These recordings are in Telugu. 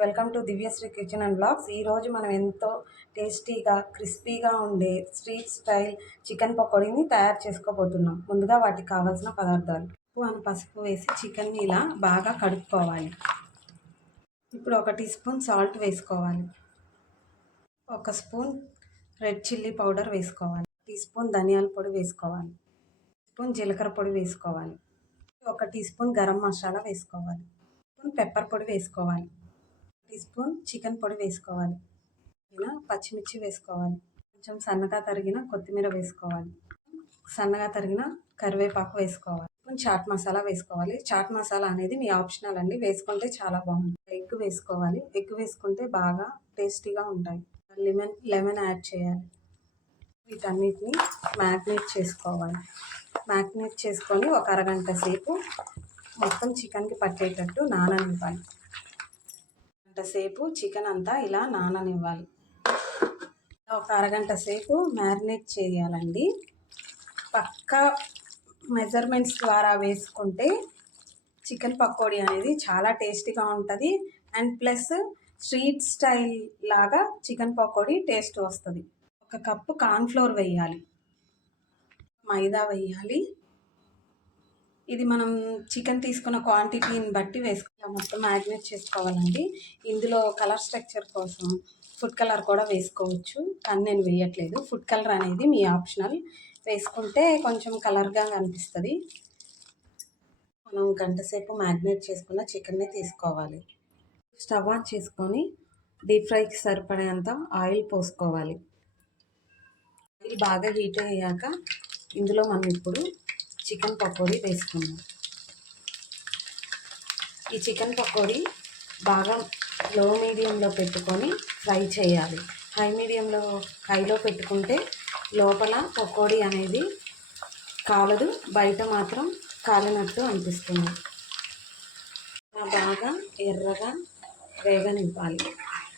Welcome to Divyashri kitchen and blogs. ఈరోజు మనం ఎంతో టేస్టీగా క్రిస్పీగా ఉండే స్ట్రీట్ స్టైల్ చికెన్ పకోడీని తయారు చేసుకోబోతున్నాం. ముందుగా వాటికి కావాల్సిన పదార్థాలు: ఉప్పు అండ్ పసుపు వేసి చికెన్ని ఇలా బాగా కడుక్కోవాలి. ఇప్పుడు 1 టీ స్పూన్ సాల్ట్ వేసుకోవాలి. 1 స్పూన్ రెడ్ చిల్లీ పౌడర్ వేసుకోవాలి. 1 టీ స్పూన్ ధనియాల పొడి వేసుకోవాలి. 1 స్పూన్ జీలకర్ర పొడి వేసుకోవాలి. 1 టీ స్పూన్ గరం మసాలా వేసుకోవాలి. 1 స్పూన్ పెప్పర్ పొడి వేసుకోవాలి. 1 టీ స్పూన్ చికెన్ పొడి వేసుకోవాలి. ఇలా పచ్చిమిర్చి వేసుకోవాలి. కొంచెం సన్నగా తరిగిన కొత్తిమీర వేసుకోవాలి. సన్నగా తరిగిన కరివేపాకు వేసుకోవాలి. కొంచెం చాట్ మసాలా వేసుకోవాలి. చాట్ మసాలా అనేది మీ ఆప్షనల్ అండి, వేసుకుంటే చాలా బాగుంటుంది. ఎగ్ వేసుకోవాలి. ఎగ్ వేసుకుంటే బాగా టేస్టీగా ఉంటాయి. లెమన్ యాడ్ చేయాలి. వీటన్నిటిని మ్యారినేట్ చేసుకోవాలి. మ్యారినేట్ చేసుకొని ఒక అరగంట సేపు మొత్తం చికెన్కి పట్టేటట్టు నాననివ్వాలి. గంట సేపు చికెన్ అంతా ఇలా నాననివ్వాలి. ఒక అరగంట సేపు మ్యారినేట్ చేయాలండి. పక్కా మెజర్మెంట్స్ ద్వారా వేసుకుంటే చికెన్ పకోడీ అనేది చాలా టేస్టీగా ఉంటుంది. అండ్ ప్లస్ స్ట్రీట్ స్టైల్ లాగా చికెన్ పకోడీ టేస్ట్ వస్తుంది. 1 కప్పు కార్న్ఫ్లోర్ వేయాలి. మైదా వేయాలి. ఇది మనం చికెన్ తీసుకున్న క్వాంటిటీని బట్టి వేసుకోవాలి. మొత్తం మ్యారినేట్ చేసుకోవాలండి. ఇందులో కలర్ స్ట్రక్చర్ కోసం ఫుడ్ కలర్ కూడా వేసుకోవచ్చు, కానీ నేను వేయట్లేదు. ఫుడ్ కలర్ అనేది మీ ఆప్షనల్, వేసుకుంటే కొంచెం కలర్గా అనిపిస్తుంది. మనం గంట సేపు మ్యారినేట్ చేసుకున్న చికెన్ని తీసుకోవాలి. స్టవ్ ఆన్ చేసుకొని డీప్ ఫ్రైకి సరిపడేంత ఆయిల్ పోసుకోవాలి. ఆయిల్ బాగా హీట్ అయ్యాక ఇందులో మనం ఇప్పుడు చికెన్ పకోడీ వేసుకుందాం. ఈ చికెన్ పకోడీ బాగా లో మీడియంలో పెట్టుకొని ఫ్రై చేయాలి. హైలో పెట్టుకుంటే లోపల పకోడీ అనేది కాలదు, బయట మాత్రం కాలినట్టు అనిపిస్తుంది. బాగా ఎర్రగా వేగనివ్వాలి.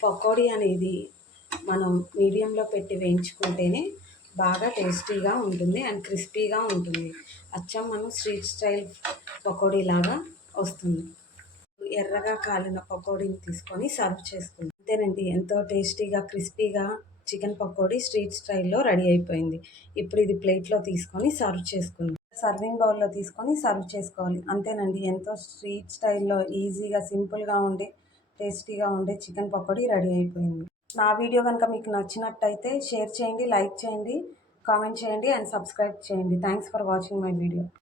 పకోడీ అనేది మనం మీడియంలో పెట్టి వేయించుకుంటేనే బాగా టేస్టీగా ఉంటుంది అండ్ క్రిస్పీగా ఉంటుంది. అచ్చం మనం స్ట్రీట్ స్టైల్ పకోడీ లాగా వస్తుంది. ఎర్రగా కాలిన పకోడీని తీసుకొని సర్వ్ చేసుకుందాం. అంతేనండి, ఎంతో టేస్టీగా క్రిస్పీగా చికెన్ పకోడీ స్ట్రీట్ స్టైల్లో రెడీ అయిపోయింది. ఇప్పుడు ఇది ప్లేట్లో తీసుకొని సర్వ్ చేసుకుందాం. సర్వింగ్ బౌల్లో తీసుకొని సర్వ్ చేసుకోవాలి. అంతేనండి, ఎంతో స్ట్రీట్ స్టైల్లో ఈజీగా సింపుల్గా ఉండే టేస్టీగా ఉండే చికెన్ పకోడీ రెడీ అయిపోయింది. నా వీడియో కనుక మీకు నచ్చినట్టయితే షేర్ చేయండి, లైక్ చేయండి, కామెంట్ చేయండి అండ్ సబ్స్క్రైబ్ చేయండి. Thanks for watching my video.